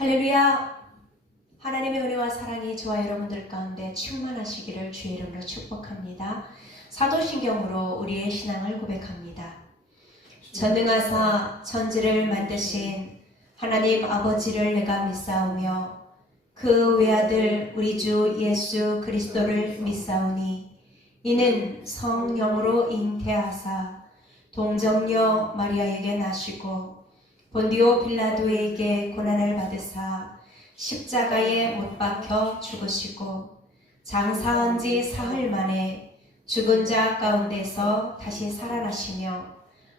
할렐루야! 하나님의 은혜와 사랑이 저와 여러분들 가운데 충만하시기를 주의 이름으로 축복합니다. 사도신경으로 우리의 신앙을 고백합니다. 전능하사 천지를 만드신 하나님 아버지를 내가 믿사오며 그 외아들 우리 주 예수 그리스도를 믿사오니 이는 성령으로 잉태하사 동정녀 마리아에게 나시고 본디오 빌라도에게 고난을 받으사 십자가에 못 박혀 죽으시고 장사한 지 사흘 만에 죽은 자 가운데서 다시 살아나시며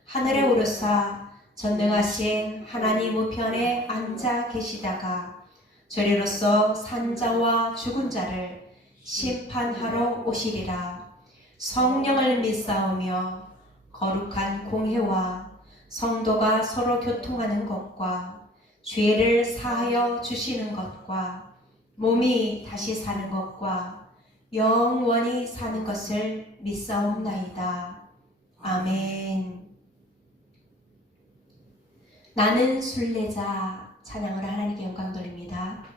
하늘에 오르사 전능하신 하나님 우편에 앉아 계시다가 저리로서 산자와 죽은 자를 심판하러 오시리라. 성령을 믿사오며 거룩한 공회와 성도가 서로 교통하는 것과 죄를 사하여 주시는 것과 몸이 다시 사는 것과 영원히 사는 것을 믿사옵나이다. 아멘. 나는 순례자 찬양을 하나님께 영광 돌립니다.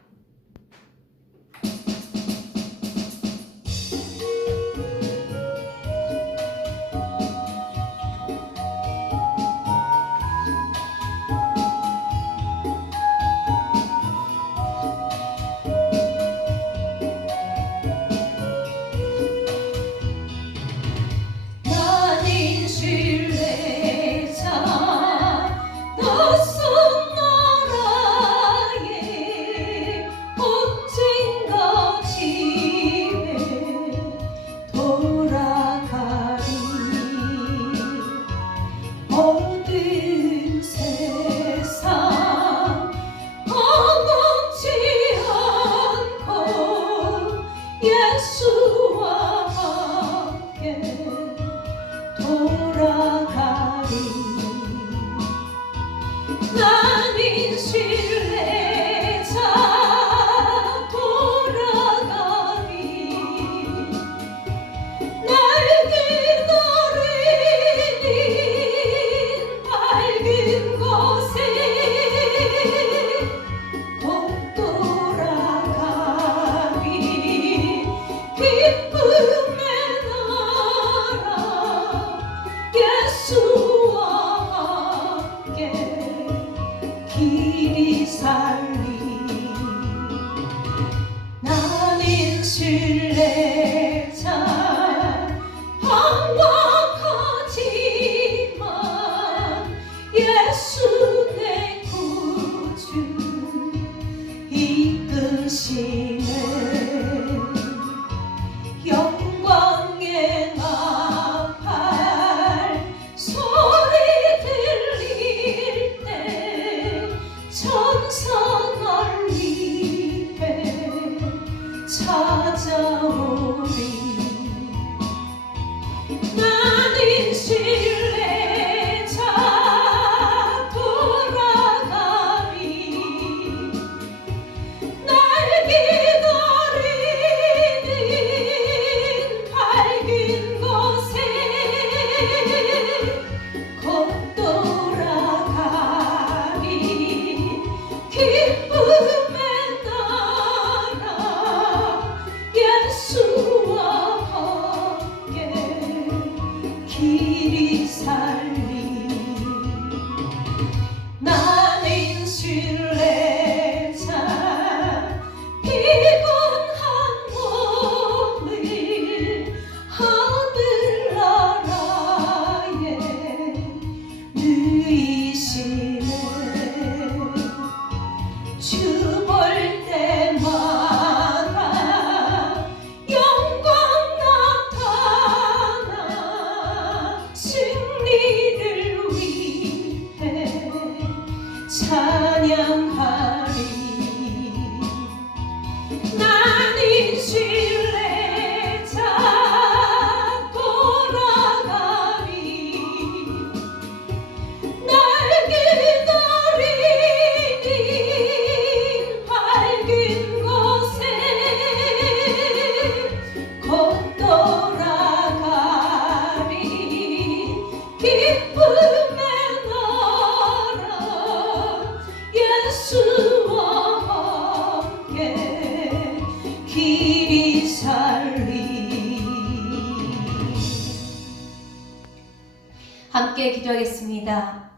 함께 기도하겠습니다.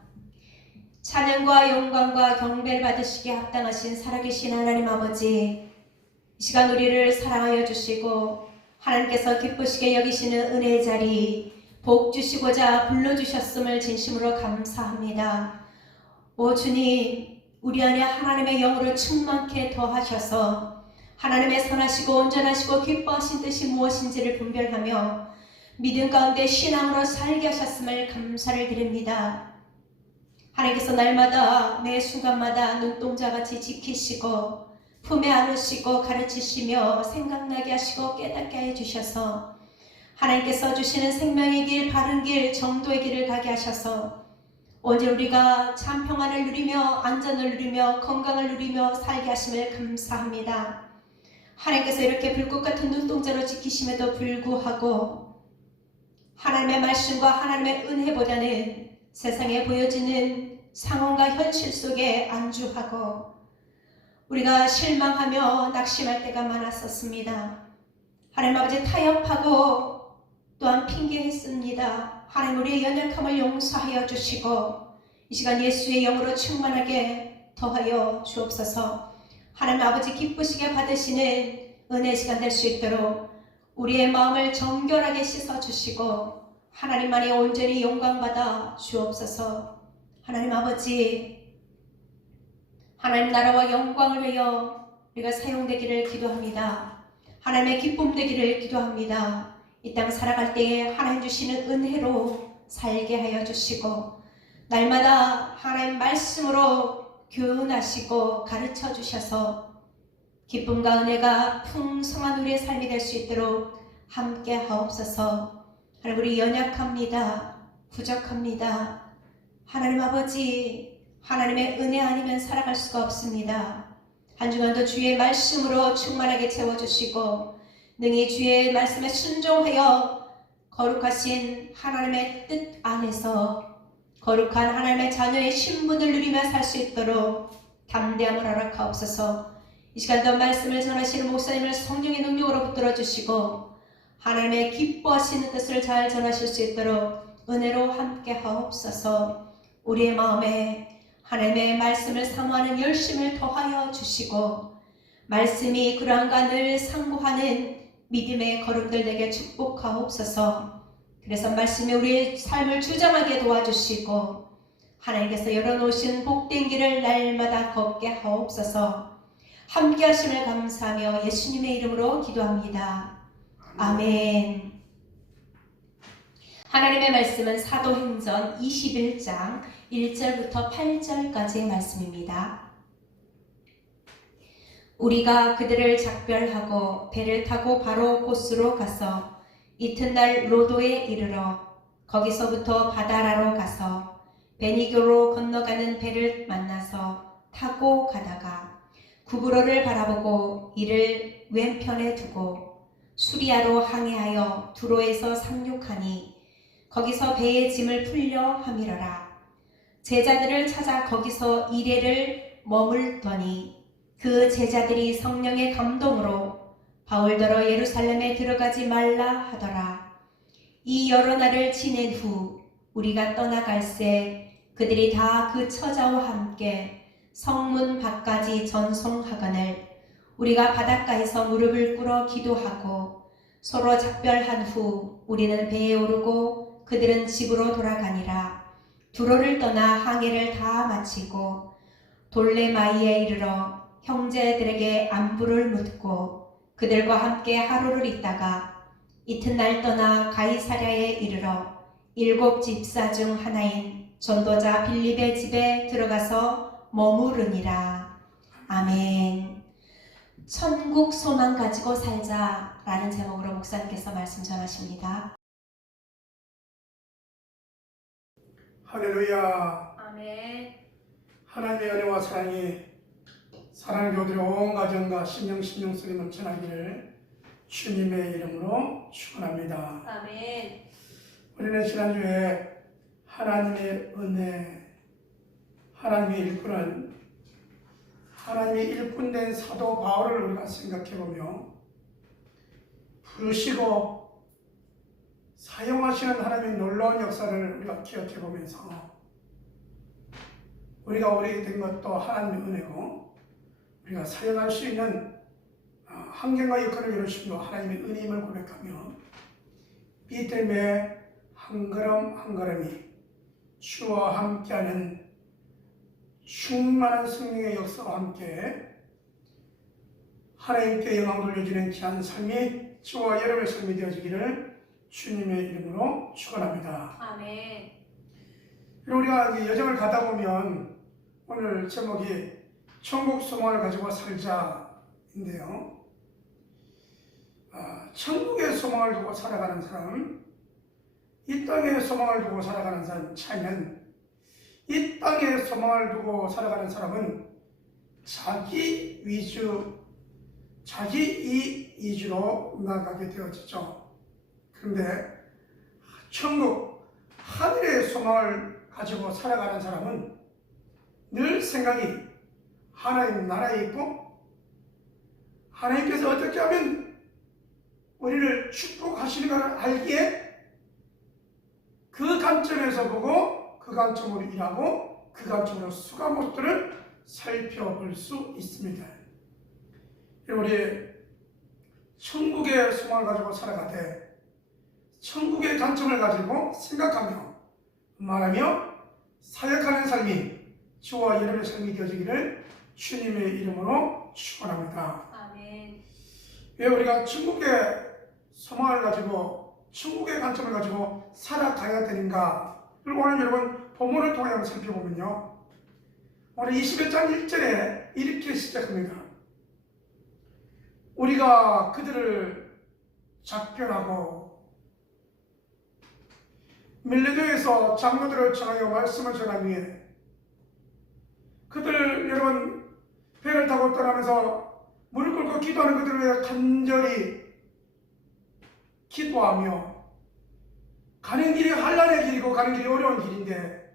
찬양과 영광과 경배를 받으시기에 합당하신 살아계신 하나님 아버지, 이 시간 우리를 사랑하여 주시고 하나님께서 기쁘시게 여기시는 은혜의 자리 복 주시고자 불러주셨음을 진심으로 감사합니다. 오 주님, 우리 안에 하나님의 영으로 충만케 더하셔서 하나님의 선하시고 온전하시고 기뻐하신 뜻이 무엇인지를 분별하며 믿음 가운데 신앙으로 살게 하셨음을 감사를 드립니다. 하나님께서 날마다 매 순간마다 눈동자같이 지키시고 품에 안으시고 가르치시며 생각나게 하시고 깨닫게 해주셔서 하나님께서 주시는 생명의 길, 바른 길, 정도의 길을 가게 하셔서 오늘 우리가 참 평안을 누리며 안전을 누리며 건강을 누리며 살게 하심을 감사합니다. 하나님께서 이렇게 불꽃 같은 눈동자로 지키심에도 불구하고 하나님의 말씀과 하나님의 은혜보다는 세상에 보여지는 상황과 현실 속에 안주하고 우리가 실망하며 낙심할 때가 많았었습니다. 하나님 아버지 타협하고 또한 핑계했습니다. 하나님 우리의 연약함을 용서하여 주시고 이 시간 예수의 영으로 충만하게 더하여 주옵소서. 하나님 아버지 기쁘시게 받으시는 은혜 시간 될 수 있도록 우리의 마음을 정결하게 씻어주시고 하나님만이 온전히 영광받아 주옵소서. 하나님 아버지, 하나님 나라와 영광을 위하여 우리가 사용되기를 기도합니다. 하나님의 기쁨 되기를 기도합니다. 이 땅 살아갈 때에 하나님 주시는 은혜로 살게 하여 주시고 날마다 하나님 말씀으로 교훈하시고 가르쳐 주셔서 기쁨과 은혜가 풍성한 우리의 삶이 될 수 있도록 함께 하옵소서. 하나님 우리 연약합니다. 부족합니다. 하나님 아버지, 하나님의 은혜 아니면 살아갈 수가 없습니다. 한 주간도 주의 말씀으로 충만하게 채워주시고 능히 주의 말씀에 순종하여 거룩하신 하나님의 뜻 안에서 거룩한 하나님의 자녀의 신분을 누리며 살 수 있도록 담대함을 허락하옵소서. 이 시간도 말씀을 전하시는 목사님을 성령의 능력으로 붙들어 주시고 하나님의 기뻐하시는 뜻을 잘 전하실 수 있도록 은혜로 함께 하옵소서. 우리의 마음에 하나님의 말씀을 사모하는 열심을 더하여 주시고 말씀이 그러한가 늘 상고하는 믿음의 걸음들 되게 축복하옵소서. 그래서 말씀이 우리의 삶을 주장하게 도와주시고 하나님께서 열어놓으신 복된 길을 날마다 걷게 하옵소서. 함께 하심을 감사하며 예수님의 이름으로 기도합니다. 아멘. 하나님의 말씀은 사도행전 21장 1절부터 8절까지의 말씀입니다. 우리가 그들을 작별하고 배를 타고 바로 고스로 가서 이튿날 로도에 이르러 거기서부터 바다라로 가서 베니교로 건너가는 배를 만나서 타고 가다가 구브로를 바라보고 이를 왼편에 두고 수리아로 항해하여 두로에서 상륙하니 거기서 배의 짐을 풀려 함이러라. 제자들을 찾아 거기서 이레를 머물더니 그 제자들이 성령의 감동으로 바울더러 예루살렘에 들어가지 말라 하더라. 이 여러 날을 지낸 후 우리가 떠나갈새 그들이 다 그 처자와 함께 성문 밖까지 전송하거늘 우리가 바닷가에서 무릎을 꿇어 기도하고 서로 작별한 후 우리는 배에 오르고 그들은 집으로 돌아가니라. 두로를 떠나 항해를 다 마치고 돌레마이에 이르러 형제들에게 안부를 묻고 그들과 함께 하루를 있다가 이튿날 떠나 가이사랴에 이르러 7 집사 중 하나인 전도자 빌립의 집에 들어가서 머무르니라. 아멘. 천국 소망 가지고 살자 라는 제목으로 목사님께서 말씀 전하십니다. 할렐루야. 아멘. 하나님의 은혜와 사랑이 사랑교들의 온 가정과 심령 속에 넘쳐나기를 주님의 이름으로 축원합니다. 아멘. 우리는 지난주에 하나님의 은혜, 하나님의 일꾼은 하나님의 일꾼된 사도 바울을 우리가 생각해보며 부르시고 사용하시는 하나님의 놀라운 역사를 우리가 기억해 보면서 우리가 오래 된 것도 하나님의 은혜고 우리가 사용할 수 있는 환경과 여건을 열어주신 하나님의 은혜임을 고백하며 믿음의 한 걸음 한 걸음이 주와 함께하는 충만한 성령의 역사와 함께 하나님께 영광 돌려주는 귀한 삶이 저와 여러분의 삶이 되어지기를 주님의 이름으로 축원합니다. 아멘. 그리고 우리가 여정을 가다 보면 오늘 제목이 천국 소망을 가지고 살자인데요. 천국의 소망을 두고 살아가는 사람, 이 땅의 소망을 두고 살아가는 사람 차이는 이 땅의 소망을 두고 살아가는 사람은 자기 위주, 자기 이익 위주로 나가게 되어지죠. 그런데 천국, 하늘의 소망을 가지고 살아가는 사람은 늘 생각이 하나님 나라에 있고 하나님께서 어떻게 하면 우리를 축복하시는 걸 알기에 그 관점에서 보고 그 관점으로 일하고 그 관점으로 수고못들을 살펴볼 수 있습니다. 우리 천국의 소망을 가지고 살아가되 천국의 관점을 가지고 생각하며 말하며 사역하는 삶이 저와 여러분의 삶이 되어지기를 주님의 이름으로 축원합니다. 아멘. 왜 우리가 천국의 소망을 가지고 천국의 관점을 가지고 살아가야 되는가? 그리고 오늘 여러분 본문을 통해 한번 살펴보면요, 오늘 21장 1절에 이렇게 시작합니다. 우리가 그들을 작별하고 밀레도에서 장로들을 청하여 말씀을 전한 후에 그들 여러분 배를 타고 떠나면서 무릎 꿇고 기도하는 그들을 위해 간절히 기도하며 가는 길이 환난의 길이고 가는 길이 어려운 길인데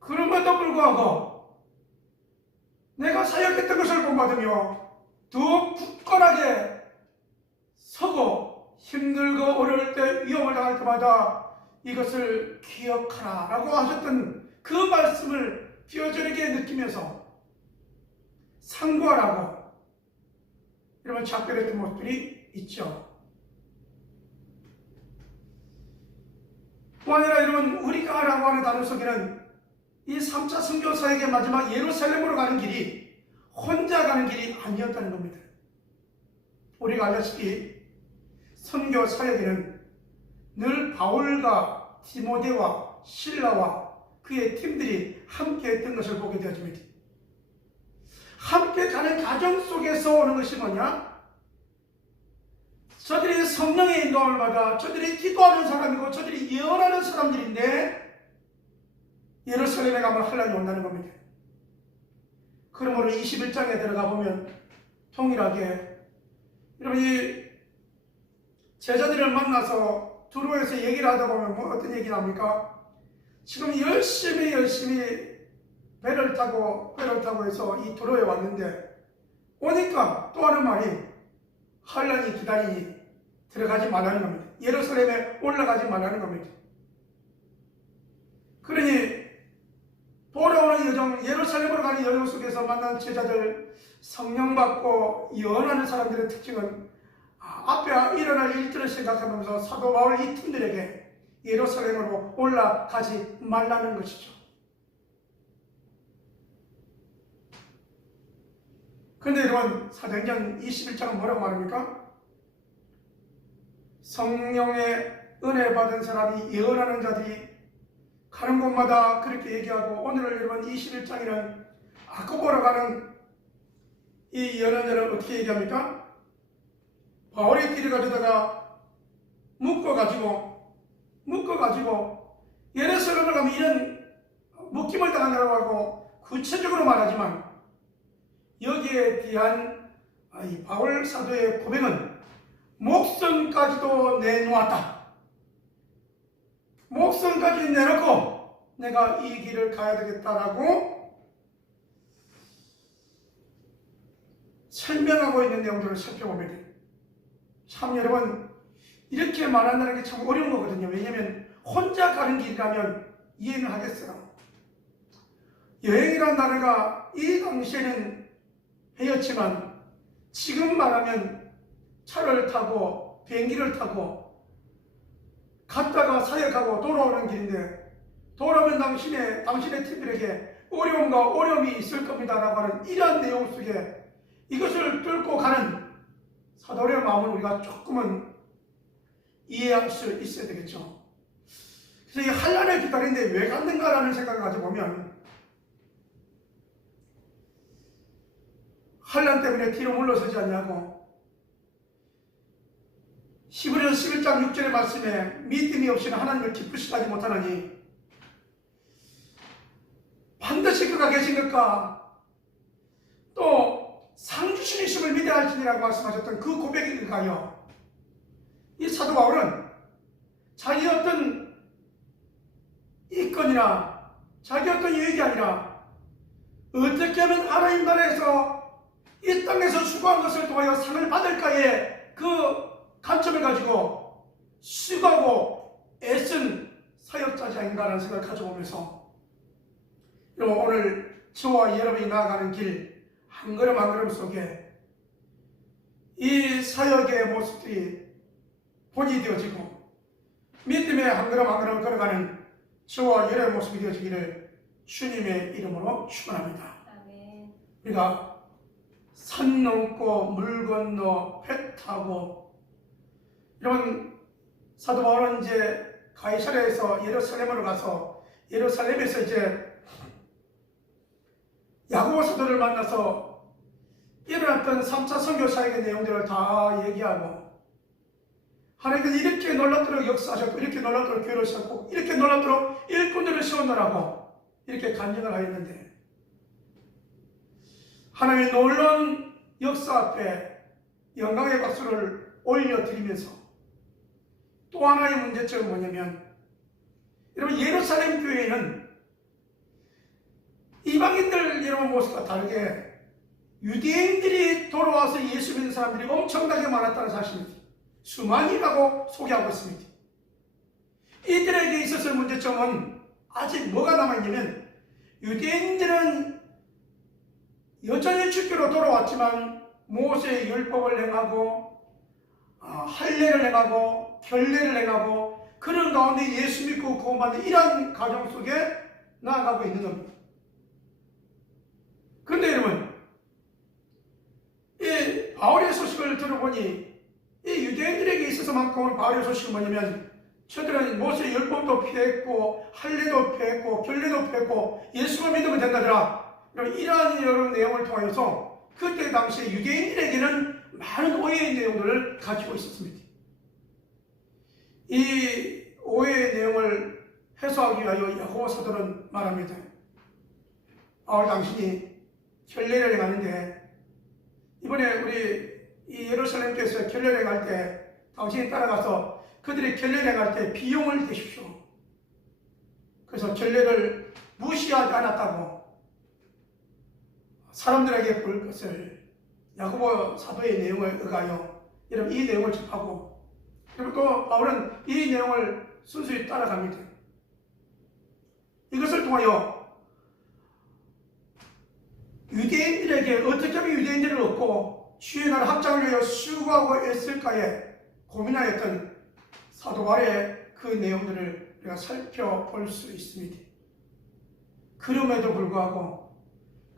그럼에도 불구하고 내가 사역했던 것을 본받으며 더욱 굳건하게 서고 힘들고 어려울 때 위험을 당할 때마다 이것을 기억하라 라고 하셨던 그 말씀을 뼈저리게 느끼면서 상고하라고 여러분 작별했던 모습들이 있죠. 또 아니라 여러분 우리가 라고 하는 단어 속에는 이 3차 선교사에게 마지막 예루살렘으로 가는 길이 혼자 가는 길이 아니었다는 겁니다. 우리가 알다시피 선교 사역에는 늘 바울과 디모데와 실라와 그의 팀들이 함께 했던 것을 보게 되어집니다. 함께 가는 과정 속에서 오는 것이 뭐냐? 저들이 성령의 인도함을 받아 저들이 기도하는 사람이고 저들이 예언하는 사람들인데 예루살렘에 가면 환난이 온다는 겁니다. 그러므로 21장에 들어가 보면 동일하게 여러분 이 제자들을 만나서 두로에서 얘기를 하다 보면 뭐 어떤 얘기를 합니까? 지금 열심히 배를 타고 해서 이 두로에 왔는데 오니까 또 하는 말이 환난이 기다리니 들어가지 말라는 겁니다. 예루살렘에 올라가지 말라는 겁니다. 그러니 돌아오는 여정, 예루살렘으로 가는 여정 속에서 만난 제자들, 성령 받고 예언하는 사람들의 특징은 앞에 일어날 일들을 생각하면서 사도 바울 이 팀들에게 예루살렘으로 올라가지 말라는 것이죠. 그런데 여러분 사도행전 21장은 뭐라고 말합니까? 성령의 은혜 받은 사람이 예언하는 자들이 가는 곳마다 그렇게 얘기하고 오늘 여러분 21장에는 아고보로 가는 이 예언자를 어떻게 얘기합니까? 바울의 길을 가져다가 묶어가지고 예루살렘을 가면 이런 묶임을 당한다고 하고 구체적으로 말하지만 여기에 대한 이 바울 사도의 고백은 목숨까지도 내놓았다. 목숨까지 내놓고 내가 이 길을 가야 되겠다라고 설명하고 있는 내용들을 살펴보면 참 여러분 이렇게 말한다는 게 참 어려운 거거든요. 왜냐하면 혼자 가는 길이라면 이해는 하겠어요. 여행이라는 단어가 이 당시에는 헤였지만 지금 말하면 차를 타고 비행기를 타고 갔다가 사역하고 돌아오는 길인데, 돌아오면 당신의 팀들에게 어려움이 있을 겁니다라고 하는 이러한 내용 속에 이것을 뚫고 가는 사도의 마음을 우리가 조금은 이해할 수 있어야 되겠죠. 그래서 이 환난을 기다리는데 왜 갔는가라는 생각을 가져보면, 환난 때문에 뒤로 물러서지 않냐고, 히브리서 11장 6절의 말씀에 믿음이 없이는 하나님을 기쁘시게 하지 못하나니 반드시 그가 계신 것과 또 상 주시심을 믿어야 할지니라고 말씀하셨던 그 고백에 의하여 이 사도 바울은 자기 어떤 이권이나 자기 어떤 유익이 아니라 어떻게 하면 하나님 나라에서 이 땅에서 수고한 것을 통하여 상을 받을까의 그 관점을 가지고 수고하고 애쓴 사역자지 아닌가라는 생각을 가져보면서, 여러분 오늘 저와 여러분이 나아가는 길 한 걸음 한 걸음 속에 이 사역의 모습들이 본이 되어지고 믿음의 한 걸음 한 걸음 걸어가는 저와 여러분의 모습이 되어지기를 주님의 이름으로 축원합니다. 아멘. 우리가 산 넘고 물 건너 배 타고, 이런 사도 바울은 이제 가이사랴에서 예루살렘으로 가서 예루살렘에서 이제 야고보 사도를 만나서 일어났던 3차 선교 사역의 내용들을 다 얘기하고, 하나님께서 이렇게 놀랍도록 역사하셨고 이렇게 놀랍도록 교회를 세웠고 이렇게 놀랍도록 일꾼들을 세웠노라고 이렇게 간증을 하였는데, 하나님의 놀라운 역사 앞에 영광의 박수를 올려드리면서 또 하나의 문제점은 뭐냐면, 여러분 예루살렘 교회는 이방인들 여러분 모습과 다르게 유대인들이 돌아와서 예수 믿는 사람들이 엄청나게 많았다는 사실입니다. 수만이라고 소개하고 있습니다. 이들에게 있었을 문제점은 아직 뭐가 남아있냐면, 유대인들은 여전히 주교로 돌아왔지만 모세의 율법을 행하고 할례를 행하고 결례를 행하고 그런 가운데 예수 믿고 구원받는 이러한 가정 속에 나아가고 있는 겁니다. 그런데 여러분, 이 바울의 소식을 들어보니 이 유대인들에게 있어서만큼은 바울의 소식은 뭐냐면, 저들은 모세의 율법도 피했고 할례도 피했고 결례도 피했고 예수만 믿으면 된다더라. 이러한 여러 내용을 통하여서 그때 당시에 유대인들에게는 많은 오해의 내용들을 가지고 있었습니다. 이 오해의 내용을 해소하기 위하여 야고보 사도는 말합니다. 바울 당신이 결례를 행하는데, 이번에 우리 이 예루살렘 교회에서 결례를 행할 때 당신이 따라가서 그들이 결례를 행할 때 비용을 대십시오. 그래서 결례를 무시하지 않았다고 사람들에게 볼 것을 야고보 사도의 내용을 의하여 여러분 이 내용을 접하고, 그리고 또 바울은 이 내용을 순수히 따라갑니다. 이것을 통하여 유대인들에게 어떻게 하면 유대인들을 얻고 주의 나라 확장을 위하여 수고하고 애쓸까에 고민하였던 사도 바울의 그 내용들을 우리가 살펴볼 수 있습니다. 그럼에도 불구하고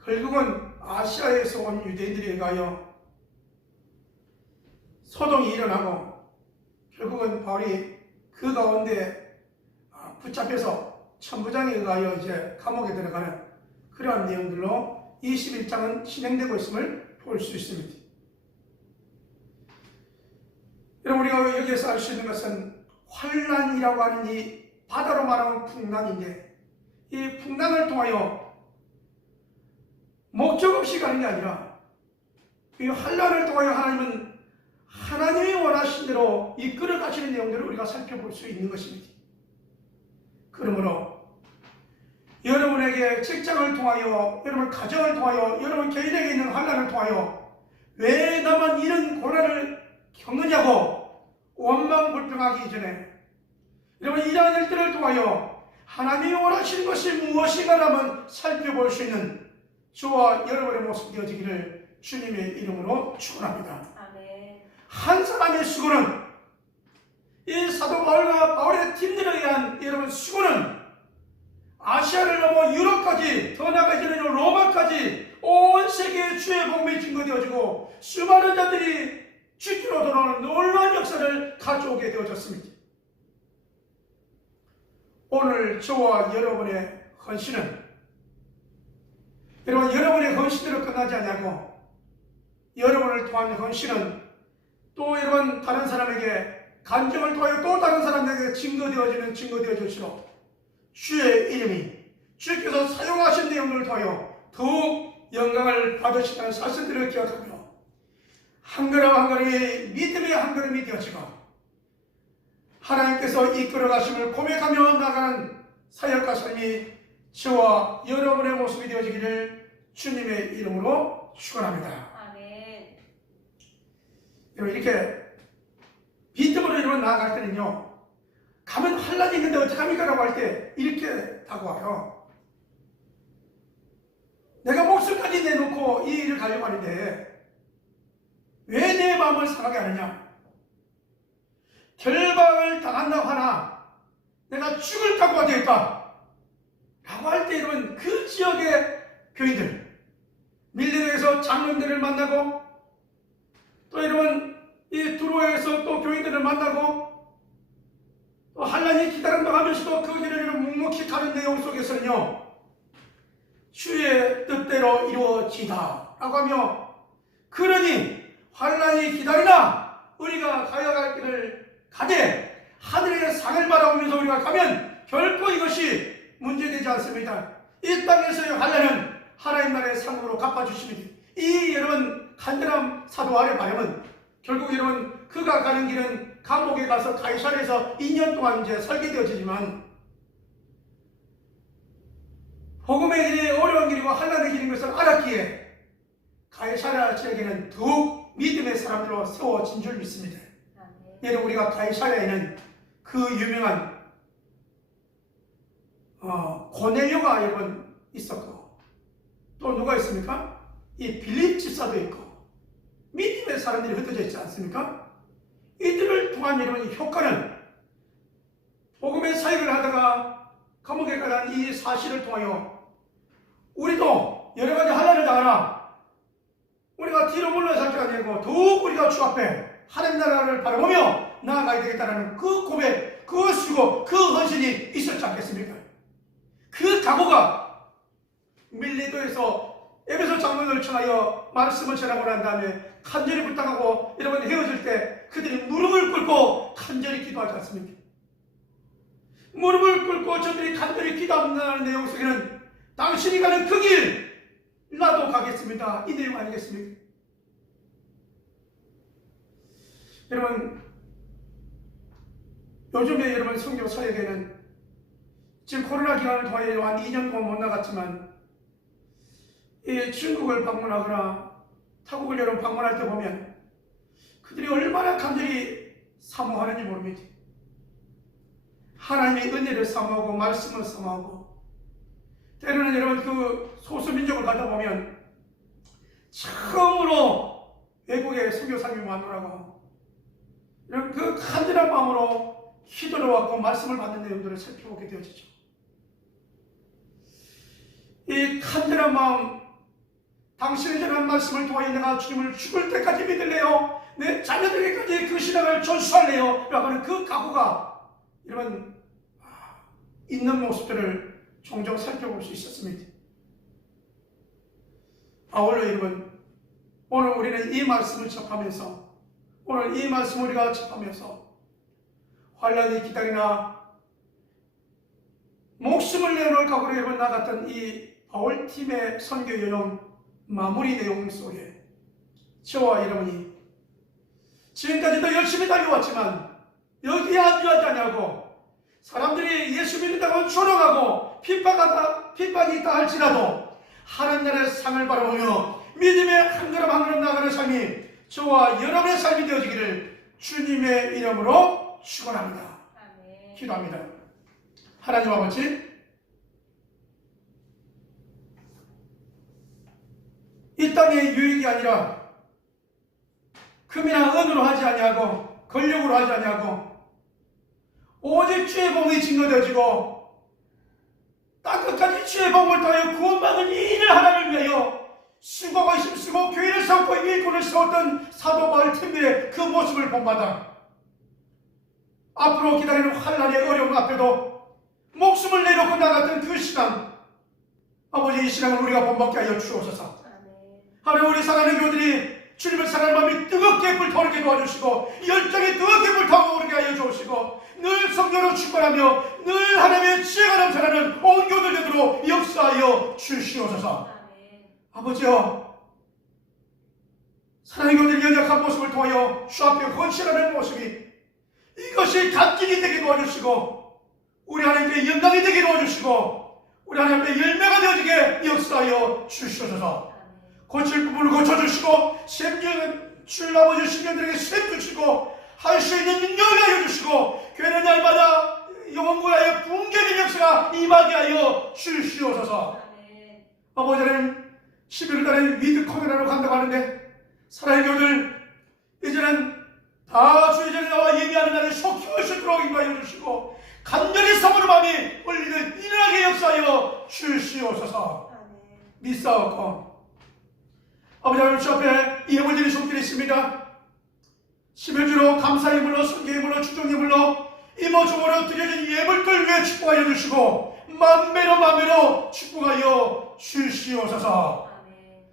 결국은 아시아에서 온 유대인들에 의하여 소동이 일어나고, 결국은 바울이 그 가운데 붙잡혀서 천부장에 의하여 이제 감옥에 들어가는 그러한 내용들로 21장은 진행되고 있음을 볼 수 있습니다. 여러분, 우리가 여기에서 알 수 있는 것은 환난이라고 하는 이 바다로 말하는 풍랑인데, 이 풍랑을 통하여 목적 없이 가는 게 아니라 이 환난을 통하여 하나님은 하나님이 원하신 대로 이끌어 가시는 내용들을 우리가 살펴볼 수 있는 것입니다. 그러므로 여러분에게 직장을 통하여, 여러분 가정을 통하여, 여러분 개인에게 있는 환난을 통하여 왜 나만 이런 고난을 겪느냐고 원망불평하기 이전에 여러분 이러한 일들을 통하여 하나님이 원하시는 것이 무엇인가 한번 살펴볼 수 있는 저와 여러분의 모습 되어지기를 주님의 이름으로 축원합니다. 아멘. 한 사람의 수고는 이 사도 바울과 바울의 팀들에 의한 여러분 수고는 아시아를 넘어 유럽까지 더 나아가서는 로마까지 온 세계에 주의 복음이 증거되어지고 수많은 자들이 주기로 돌아오는 놀라운 역사를 가져오게 되어졌습니다. 오늘 저와 여러분의 헌신은 여러분의 헌신으로 끝나지 않냐고 여러분을 통한 헌신은 또 여러분 다른 사람에게 간증을 통하여 또 다른 사람에게 증거되어질수록 주의 이름이 주께서 사용하신 내용을 통하여 더욱 영광을 받으시다는 사실들을 기억하며 한 걸음 한 걸음이 믿음의 한 걸음이 되어지고 하나님께서 이끌어 가심을 고백하며 나가는 사역과 삶이 저와 여러분의 모습이 되어지기를 주님의 이름으로 축원합니다. 아멘. 여러분 이렇게 믿음으로 여러분 나아갈 때는요, 가면 환란이 있는데 어떡합니까? 라고 할 때 이렇게 다가와요. 내가 목숨까지 내놓고 이 일을 가려고 하는데 왜 내 마음을 상하게 하느냐? 결박을 당한다고 하나 내가 죽을 각오가 되었다 라고 할 때 여러분 그 지역의 교인들, 밀리노에서 장로들을 만나고 또 여러분 이 두로에서 또 교인들을 만나고 또 환란이 기다린다고 하면서도 그 길을 묵묵히 가는 내용 속에서는요, 주의 뜻대로 이루어지다 라고 하며, 그러니 환란이 기다리나 우리가 가야 할 길을 가되 하늘의 상을 바라보면서 우리가 가면 결코 이것이 문제되지 않습니다. 이 땅에서의 환란은 하나님 나라의 상으로 갚아주십니다. 이 여러분 간절한 사도 아래 바람은 결국 여러분 그가 가는 길은 감옥에 가서 가이사랴에서 2년 동안 이제 살게 되어지지만 복음의 길이 어려운 길이고 환난의 길인 것을 알았기에 가이사랴 지역에는 더욱 믿음의 사람들로 세워진 줄 믿습니다. 여러분 우리가 가이사랴에는 그 유명한 고넬료가 여러분 있었고 또 누가 있습니까? 이 빌립 집사도 있고 믿음의 사람들이 흩어져 있지 않습니까? 이들을 통한 여러분 효과는 복음의 사역을 하다가 감옥에 가는 이 사실을 통하여 우리도 여러 가지 환난을 당하나 우리가 뒤로 물러설 게 아니고 더욱 우리가 주 앞에 하나님 나라를 바라보며 나아가야 되겠다는 그 고백, 그 수고, 그 헌신이 있었지 않겠습니까? 그 각오가 밀리도에서 에베소 장로들을 청하여 말씀을 전하고 난 다음에 간절히 부탁하고 여러분 헤어질 때 그들이 무릎을 꿇고 간절히 기도하지 않습니까? 무릎을 꿇고 저들이 간절히 기도한다는 내용 속에는 당신이 가는 그 길 나도 가겠습니다, 이 내용 아니겠습니까? 여러분 요즘에 여러분 선교 사역에는 지금 코로나 기간을 통하여 한 2년 동안 못 나갔지만 이 중국을 방문하거나 타국을 여러분 방문할 때 보면 그들이 얼마나 간절히 사모하는지 모릅니다. 하나님의 은혜를 사모하고 말씀을 사모하고 때로는 여러분 그 소수민족을 가다 보면 처음으로 외국의 선교사님이 마누라고 이런 그 간절한 마음으로 기도를 왔고 말씀을 받는 내용들을 살펴보게 되어지죠. 이 간절한 마음, 당신의 전한 말씀을 통하여 내가 주님을 죽을 때까지 믿을래요, 내 자녀들에게까지 그 신앙을 전수할래요 라고 하는 그 각오가 이런 있는 모습들을 종종 살펴볼 수 있었습니다. 아울러 여러분 오늘 우리는 이 말씀을 접하면서 오늘 이 말씀 우리가 접하면서 환란이 기다리나 목숨을 내놓을 각오로 여러분 나갔던 이 바울팀의 선교 여정 마무리 내용 속에 저와 여러분이 지금까지도 열심히 달려왔지만 여기에 안주하지 않냐고 사람들이 예수 믿는다고 조롱하고 핍박이 있다 할지라도 하나님 나라의 상을 바라보며 믿음의 한 걸음 한 걸음 나가는 삶이 저와 여러분의 삶이 되어지기를 주님의 이름으로 축원합니다. 아멘. 기도합니다. 하나님 아버지, 이 땅의 유익이 아니라 금이나 은으로 하지 아니하고 권력으로 하지 아니하고 오직 주의 복이 증거되어지고 땅 끝까지 주의 복을 통하여 구원받은 이 일을 하나를 위하여 수고가 힘쓰고 교회를 세웠고 일꾼을 세웠던 사도 바울 팀들의 그 모습을 본받아 앞으로 기다리는 환난의 어려움 앞에도 목숨을 내놓고 나갔던 그 시간, 아버지, 이 시간을 우리가 본받게 하여 주옵소서. 하나님, 우리 사랑하는 교들이 주님을 사랑하는 마음이 뜨겁게 불타오르게 도와주시고 열정이 뜨겁게 불타오르게 하여 주시고 늘 성령으로 충만하며 늘 하나님의 지혜가 넘쳐나는 온 교들 되도록 역사하여 주시옵소서. 아버지여, 사랑하는 교들이 연약한 모습을 통하여 주 앞에 헌신하는 모습이 이것이 간증이 되게 도와주시고 우리 하나님께 영광이 되게 도와주시고 우리 하나님 앞에 열매가 되어지게 역사하여 주시옵소서. 고칠 부분을 고쳐주시고 생명은 줄 아버지 신령들에게 샘 주시고 할 수 있는 능력을 하여 주시고 교회는 날마다 영원구하여 붕괴된 역사가 임하게 하여 주시옵소서. 아버지는 11월달에 위드 코로나로 간다고 하는데 사랑의 교들 이제는 다 주의 전에 나와 예배하는 날에 속히 올 수 있도록 인도하여 주시고 간절히 사모는 마음이 울리는 일어나게 역사하여 주시옵소서. 믿사옵고 아버지 하나님 주 앞에 이름을 드린 손길이 있습니다. 11주로 감사 예물로 순교 예물로 축종 예물로 이모저모로 드려진 예물들 위해 축복하여 주시고 만배로 축복하여 주시옵소서.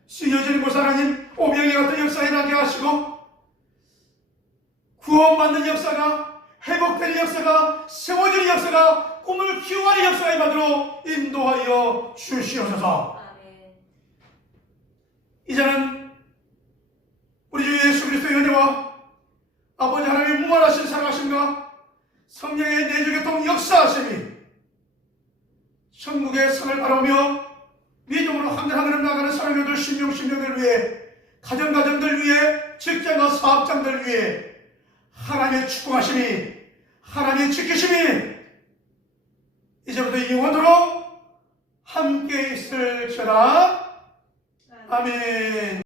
쓰여지는 곳 하나님 오병이 같은 역사에 나게 하시고 구원받는 역사가 회복되는 역사가 세워지는 역사가 꿈을 키워가는 역사의 바다로 인도하여 주시옵소서. 이제는 우리 주 예수 그리스도의 은혜와 아버지 하나님의 무한하신 사랑하심과 성령의 내주교통 역사하심이 천국의 상을 바라보며 믿음으로 한걸한걸 나가는 사랑교들 신령들 위해 가정들 위해 직장과 사업장들 위해 하나님의 축복하심이 하나님의 지키심이 이제부터 영원토록 함께 있을지어다. 아멘.